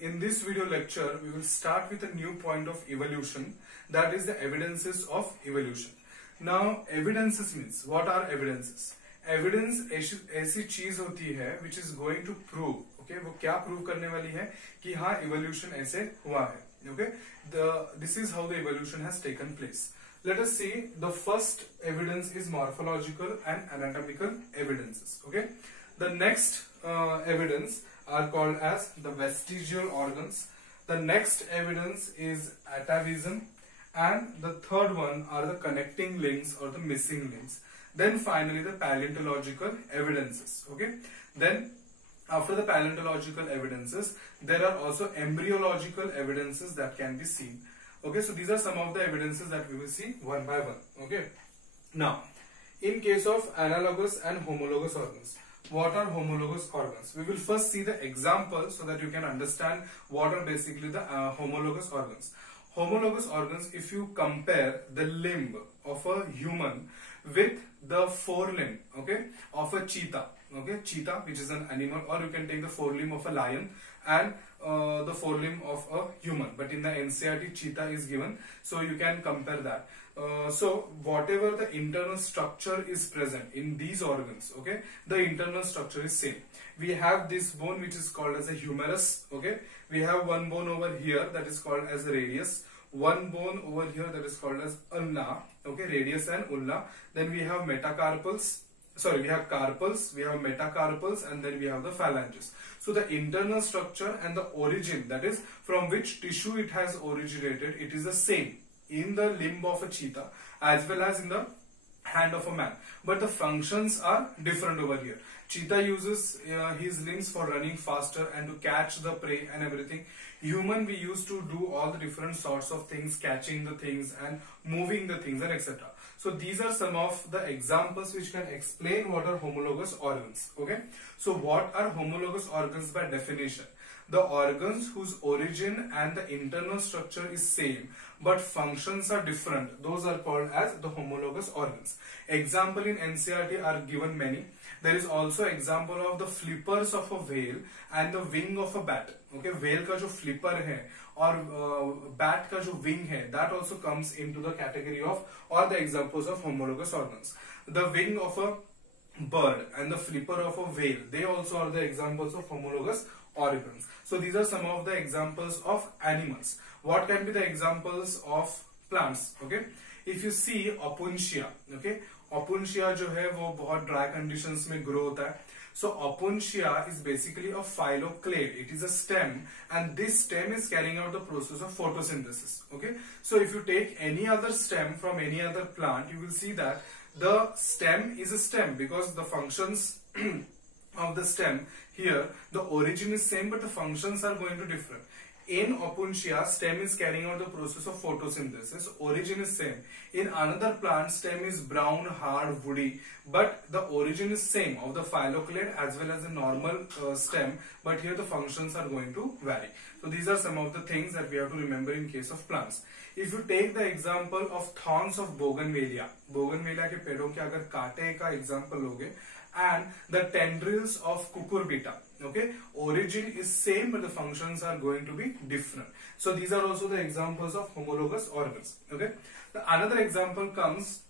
In this video lecture, we will start with a new point of evolution, that is the evidences of evolution. Now, evidences means, what are evidences? Evidence ऐसी चीज होती है which is going to prove, okay? वो क्या prove करने वाली है कि हाँ evolution ऐसे हुआ है, okay? This is how the evolution has taken place. Let us see, the first evidence is morphological and anatomical evidences, okay? The next evidence are called as the vestigial organs. The next evidence is atavism, and the third one are the connecting links or the missing links. Then finally the paleontological evidences, okay? Then after the paleontological evidences, there are also embryological evidences that can be seen. Okay, so these are some of the evidences that we will see one by one, okay? Now, in case of analogous and homologous organs, what are homologous organs? We will first see the example so that you can understand what are basically the homologous organs. Homologous organs, if you compare the limb of a human with the forelimb, okay, of a cheetah, okay, cheetah which is an animal, or you can take the forelimb of a lion and the forelimb of a human, but in the NCERT cheetah is given, so you can compare that. So whatever the internal structure is present in these organs, okay, the internal structure is same. We have this bone which is called as a humerus, okay. We have one bone over here that is called as a radius, one bone over here that is called as ulna, okay, radius and ulna. Then we have metacarpals, sorry, we have carpals, we have metacarpals, and then we have the phalanges. So the internal structure and the origin, that is from which tissue it has originated, it is the same in the limb of a cheetah as well as in the hand of a man, but the functions are different over here. Cheetah uses his limbs for running faster and to catch the prey and everything. Human, we used to do all the different sorts of things, catching the things and moving the things and etc. So these are some of the examples which can explain what are homologous organs, okay? So what are homologous organs by definition? The organs whose origin and the internal structure is same but functions are different, those are called as the homologous organs. Example in NCERT are given many. There is also example of the flippers of a whale and the wing of a bat. Okay, whale का जो flipper है और bat का जो wing है, that also comes into the category of or the examples of homologous organs. The wing of a bird and the flipper of a whale, they also are the examples of homologous organs. So these are some of the examples of animals. What can be the examples of plants? Okay, if you see opuntia, okay, opuntia जो है वो बहुत dry conditions में grow होता है. So opuntia is basically a phylloclade. It is a stem, and this stem is carrying out the process of photosynthesis. Okay, so if you take any other stem from any other plant, you will see that the stem is a stem because the functions of the stem here, the origin is same but the functions are going to different. In opuntia, stem is carrying out the process of photosynthesis, origin is same. In another plant, stem is brown, hard, woody, but the origin is same of the phylloclade as well as the normal stem, but here the functions are going to vary. So these are some of the things that we have to remember in case of plants. If you take the example of thorns of bougainvillea के पेड़ों के अगर कांटे का example लोगे, and the tendrils of cucurbita, okay, origin is same but the functions are going to be different. So these are also the examples of homologous organs, okay. Another example comes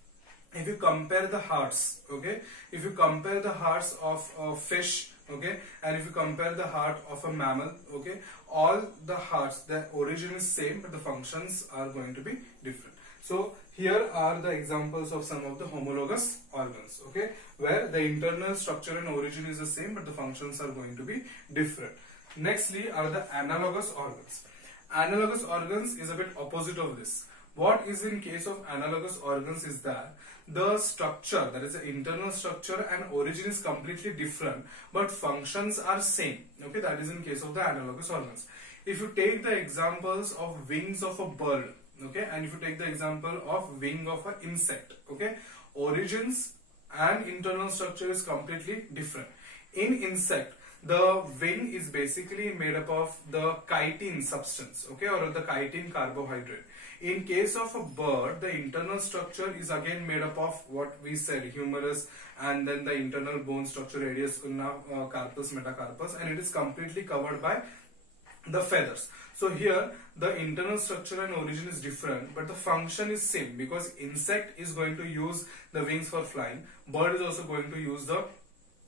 if you compare the hearts, okay, if you compare the hearts of a fish, okay, and if you compare the heart of a mammal, okay, all the hearts, the origin is same but the functions are going to be different. So here are the examples of some of the homologous organs, okay, where the internal structure and origin is the same but the functions are going to be different. Nextly are the analogous organs. Analogous organs is a bit opposite of this. What is in case of analogous organs is that the structure, that is the internal structure and origin is completely different but functions are same, okay, that is in case of the analogous organs. If you take the examples of wings of a bird, okay, and if you take the example of wing of an insect, okay, origins and internal structure is completely different. In insect, the wing is basically made up of the chitin substance, okay, or the chitin carbohydrate. In case of a bird, the internal structure is again made up of what we said, humerus, and then the internal bone structure, radius, ulna, carpus, metacarpus, and it is completely covered by the feathers. So here the internal structure and origin is different, but the function is same, because insect is going to use the wings for flying, bird is also going to use the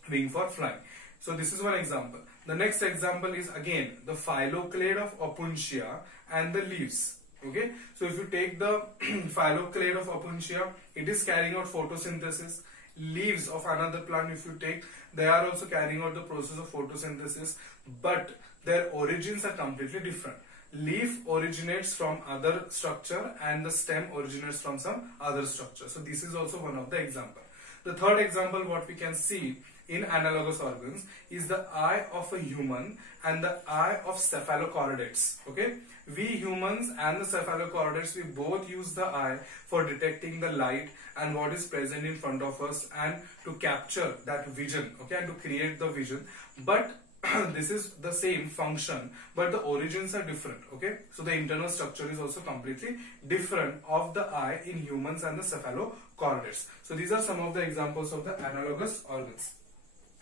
wing for flying. So this is one example. The next example is again the phylloclade of Opuntia and the leaves. Okay, so if you take the phylloclade of Opuntia, it is carrying out photosynthesis. Leaves of another plant, if you take, they are also carrying out the process of photosynthesis, but their origins are completely different. Leaf originates from other structure and the stem originates from some other structure. So this is also one of the example. The third example what we can see in analogous organs is the eye of a human and the eye of cephalochordates. Okay, we humans and the cephalochordates, we both use the eye for detecting the light and what is present in front of us and to capture that vision, okay, and to create the vision. But this is the same function, but the origins are different. Okay, so the internal structure is also completely different of the eye in humans and the cephalochordates. So these are some of the examples of the analogous organs.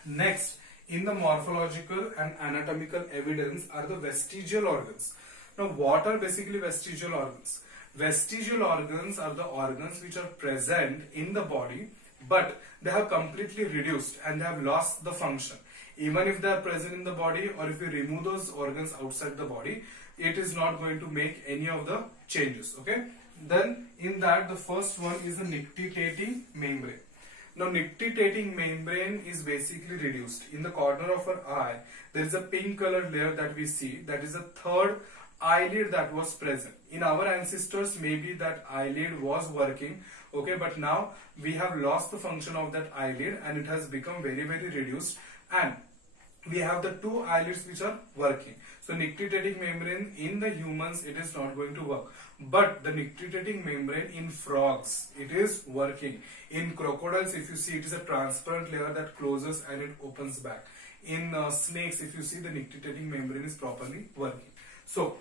Next, in the morphological and anatomical evidence are the vestigial organs. Now, what are basically vestigial organs? Vestigial organs are the organs which are present in the body, but they have completely reduced and they have lost the function. Even if they are present in the body, or if we remove those organs outside the body, it is not going to make any of the changes. Okay. Then in that, the first one is the nictitating membrane. Now, nictitating membrane is basically reduced. In the corner of our eye, there is a pink colored layer that we see. That is a third eyelid that was present. In our ancestors, maybe that eyelid was working. Okay, but now we have lost the function of that eyelid and it has become very, very reduced. And we have the two eyelids which are working. So nictitating membrane in the humans, it is not going to work. But the nictitating membrane in frogs, it is working. In crocodiles, if you see, it is a transparent layer that closes and it opens back. In snakes, if you see, the nictitating membrane is properly working. So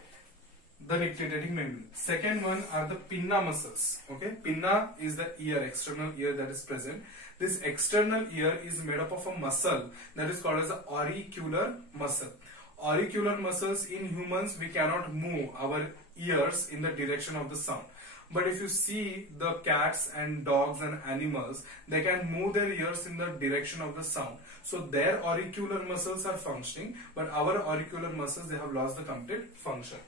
the nictitating membrane. Second one are the pinna muscles. Okay, pinna is the ear, external ear that is present. This external ear is made up of a muscle that is called as the auricular muscle. Auricular muscles in humans, we cannot move our ears in the direction of the sound. But if you see the cats and dogs and animals, they can move their ears in the direction of the sound. So their auricular muscles are functioning, but our auricular muscles, they have lost the complete function.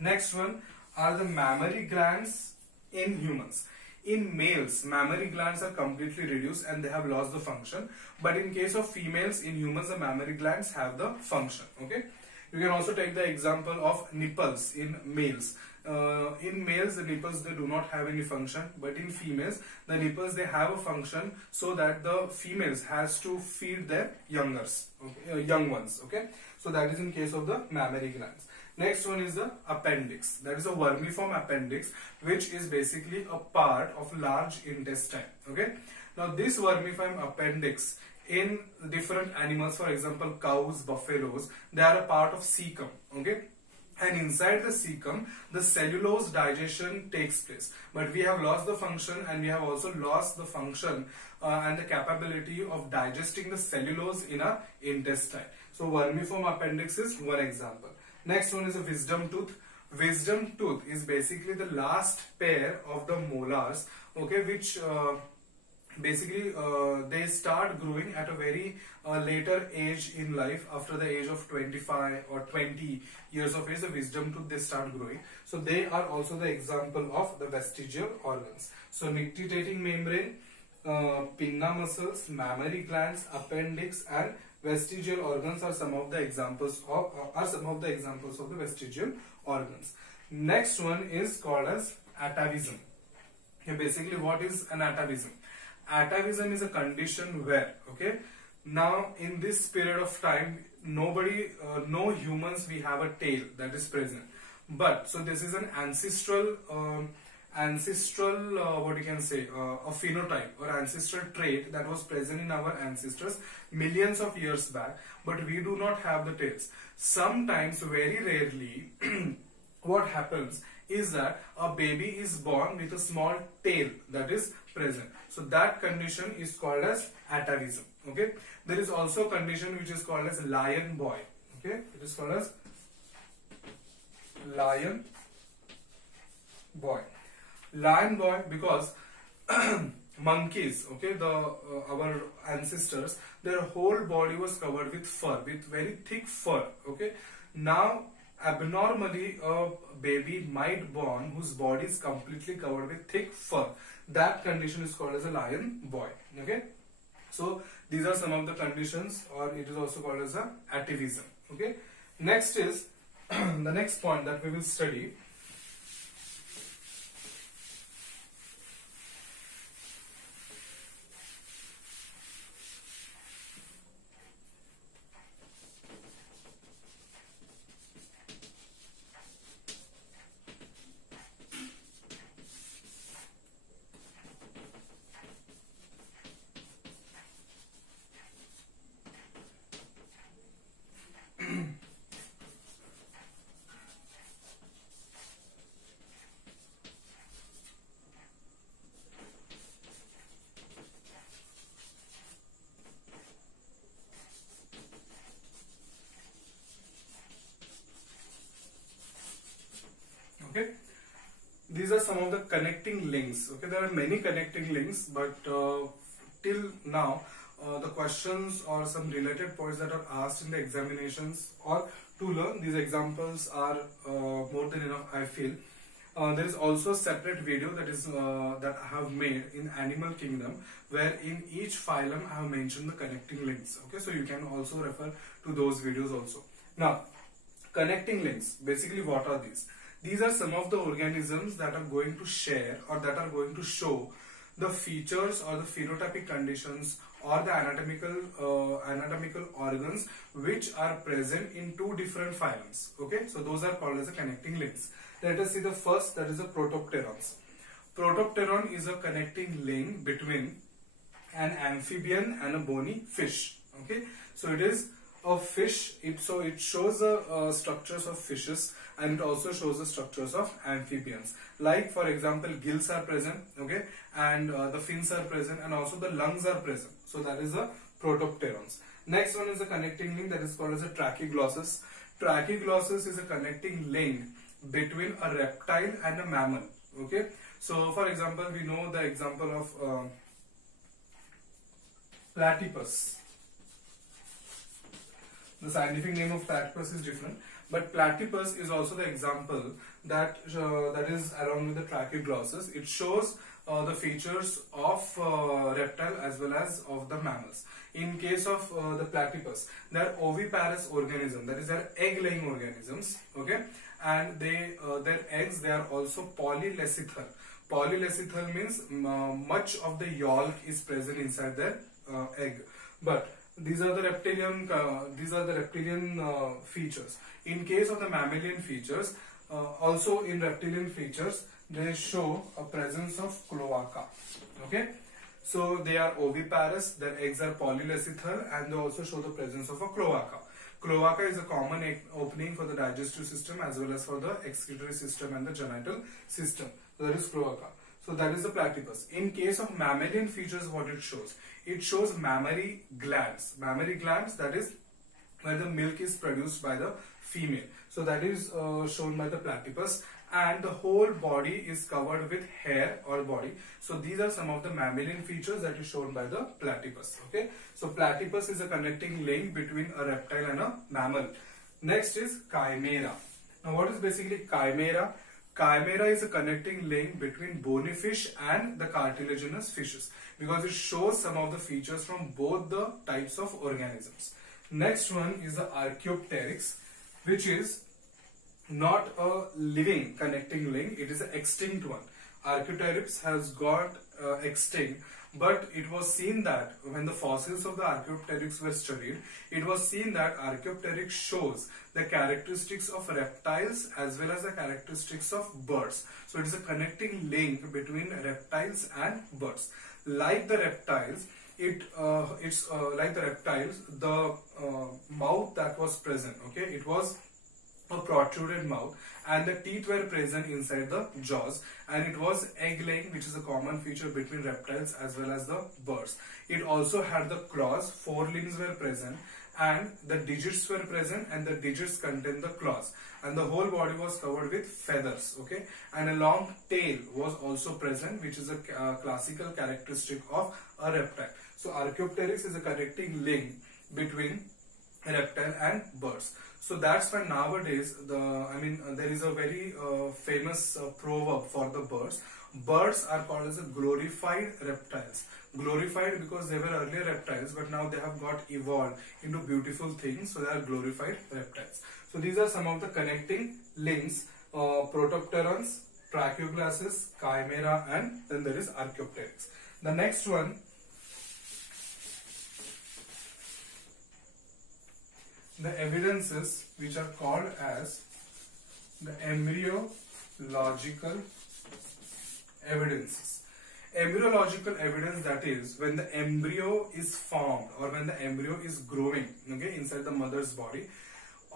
Next one are the mammary glands in humans. In males, mammary glands are completely reduced and they have lost the function. But in case of females, in humans, the mammary glands have the function. Okay. You can also take the example of nipples in males. In males, the nipples, they do not have any function, but in females, the nipples, they have a function so that the females has to feed their young ones. Okay. So that is in case of the mammary glands. Next one is the appendix. That is a vermiform appendix, which is basically a part of large intestine. Okay. Now this vermiform appendix in different animals, for example cows, buffaloes, they are a part of cecum. Okay. And inside the cecum, the cellulose digestion takes place. But we have lost the function and we have also lost the function and the capability of digesting the cellulose in our intestine. So vermiform appendix is one example. Next one is a wisdom tooth. Wisdom tooth is basically the last pair of the molars, okay, which basically they start growing at a very later age in life. After the age of 25 or 20 years of age, the wisdom tooth, they start growing. So they are also the example of the vestigial organs. So nictitating membrane, pinna muscles, mammary glands, appendix and vestigial organs are some of the examples of the vestigial organs. Next one is called as atavism. Okay, basically what is an atavism? Atavism is a condition where, okay, now in this period of time, nobody, no humans, we have a tail that is present. But so this is an ancestral what you can say, a phenotype or ancestral trait that was present in our ancestors millions of years back, but we do not have the tails. Sometimes, very rarely, what happens is that a baby is born with a small tail that is present. So that condition is called as atavism. Okay. There is also a condition which is called as lion boy. Okay. It is called as lion boy. Lion boy because monkeys, okay, our ancestors, their whole body was covered with fur, with very thick fur, okay. Now abnormally a baby might born whose body is completely covered with thick fur. That condition is called as a lion boy, okay. So these are some of the conditions, or it is also called as a atavism, okay. Next is the next point that we will study. Okay, these are some of the connecting links. Okay, there are many connecting links, but till now the questions or some related points that are asked in the examinations or to learn these examples are more than enough, I feel. There is also a separate video that is that I have made in animal kingdom, where in each phylum I have mentioned the connecting links. Okay, so you can also refer to those videos also. Now, connecting links, basically what are these? These are some of the organisms that are going to share or that are going to show the features or the phenotypic conditions or the anatomical organs which are present in two different phylums. Okay, so those are called as the connecting links. Let us see the first, that is the protopterons. Protopteron is a connecting link between an amphibian and a bony fish. Okay, so it is a fish. It shows the structures of fishes, and it also shows the structures of amphibians. Like for example, gills are present, okay, and the fins are present, and also the lungs are present. So that is the protopterons. Next one is the connecting link that is called as a trachyglossus. Trachyglossus is a connecting link between a reptile and a mammal. Okay, so for example, we know the example of platypus. The scientific name of platypus is different, but platypus is also the example that is along with the trachyglossus. It shows the features of reptile as well as of the mammals. In case of the platypus, they are oviparous organisms, that is, they are egg-laying organisms. Okay, and their eggs, they are also polylecithal. Polylecithal means much of the yolk is present inside their egg. But these are the reptilian features. In case of the mammalian features, also in reptilian features, they show a presence of cloaca. Okay, so they are oviparous, their eggs are polylecithal, and they also show the presence of a cloaca. Cloaca is a common opening for the digestive system as well as for the excretory system and the genital system. So that is cloaca. So that is the platypus. In case of mammalian features, what it shows? It shows mammary glands. Mammary glands, that is where the milk is produced by the female. So that is shown by the platypus, and the whole body is covered with hair or body. So these are some of the mammalian features that is shown by the platypus. Okay, so platypus is a connecting link between a reptile and a mammal. Next is chimera. Now what is basically chimera? Chimera is a connecting link between bony fish and the cartilaginous fishes, because it shows some of the features from both the types of organisms. Next one is the Archaeopteryx, which is not a living connecting link, it is an extinct one. Archaeopteryx has got extinct, but it was seen that when the fossils of the Archaeopteryx were studied, it was seen that Archaeopteryx shows the characteristics of reptiles as well as the characteristics of birds. So it is a connecting link between reptiles and birds. Like the reptiles, the mouth that was present, okay, it was a protruded mouth, and the teeth were present inside the jaws, and it was egg laying, which is a common feature between reptiles as well as the birds. It also had the claws, 4 limbs were present, and the digits were present, and the digits contain the claws, and the whole body was covered with feathers, okay, and a long tail was also present, which is a classical characteristic of a reptile. So Archaeopteryx is a connecting link between reptile and birds. So that's why nowadays there is a very famous proverb for the birds. Birds are called as a glorified reptiles. Glorified because they were earlier reptiles, but now they have got evolved into beautiful things, so they are glorified reptiles. So these are some of the connecting links: Protopterans, Tracheoglasses, Chimera, and then there is Archaeopteryx. The next one, the evidences which are called as the embryological evidences. Embryological evidence, that is when the embryo is formed or when the embryo is growing, okay, inside the mother's body.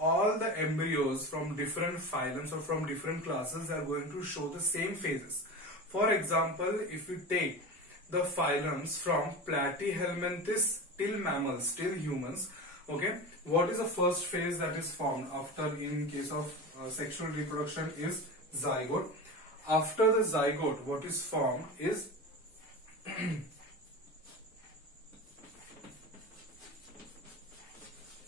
All the embryos from different phylums or from different classes are going to show the same phases. For example, if we take the phylums from Platyhelminthes till mammals till humans, okay, what is the first phase that is formed after, in case of sexual reproduction, is zygote. After the zygote, what is formed is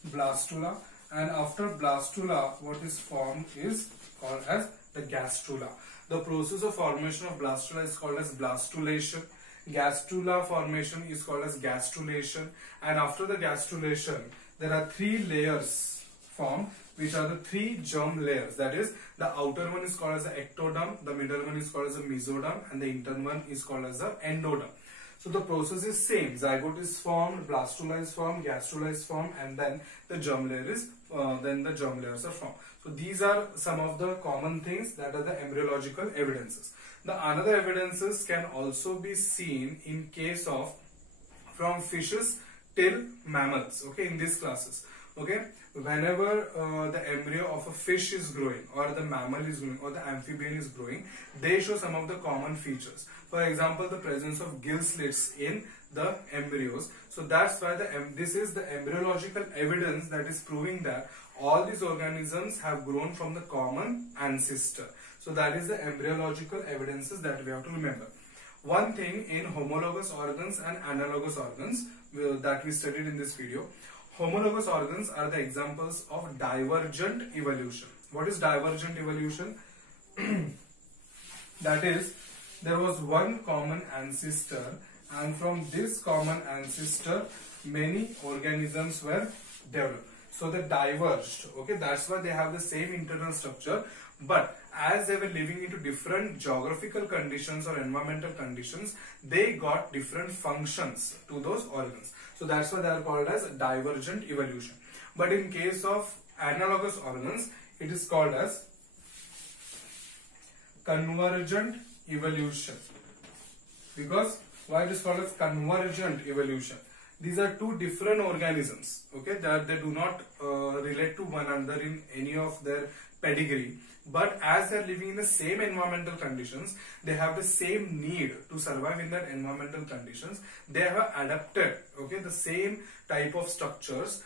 blastula, and after blastula, what is formed is called as the gastrula. The process of formation of blastula is called as blastulation. Gastrula formation is called as gastrulation, and after the gastrulation, there are three layers formed, which are the three germ layers. That is, the outer one is called as the ectoderm, the middle one is called as the mesoderm, and the internal one is called as the endoderm. So the process is same. Zygote is formed, blastula is formed, gastrula is formed, and then the germ layer is then the germ layers are formed. So these are some of the common things that are the embryological evidences. The another evidences can also be seen in case of from fishes till mammals, okay, in these classes, okay. Whenever the embryo of a fish is growing, or the mammal is growing, or the amphibian is growing, they show some of the common features. For example, the presence of gill slits in the embryos. So that's why this is the embryological evidence that is proving that all these organisms have grown from the common ancestor. So that is the embryological evidences that we have to remember. One thing in homologous organs and analogous organs that we studied in this video. Homologous organs are the examples of divergent evolution. What is divergent evolution? That is, there was one common ancestor, and from this common ancestor, many organisms were developed. So they diverged, okay, that's why they have the same internal structure, but as they were living into different geographical conditions or environmental conditions, they got different functions to those organs. So that's why they are called as divergent evolution. But in case of analogous organs, it is called as convergent evolution. Because why it is called as convergent evolution? These are two different organisms, okay, that they do not relate to one another in any of their pedigree. But as they are living in the same environmental conditions, they have the same need to survive in their environmental conditions. They have adapted, okay, the same type of structures,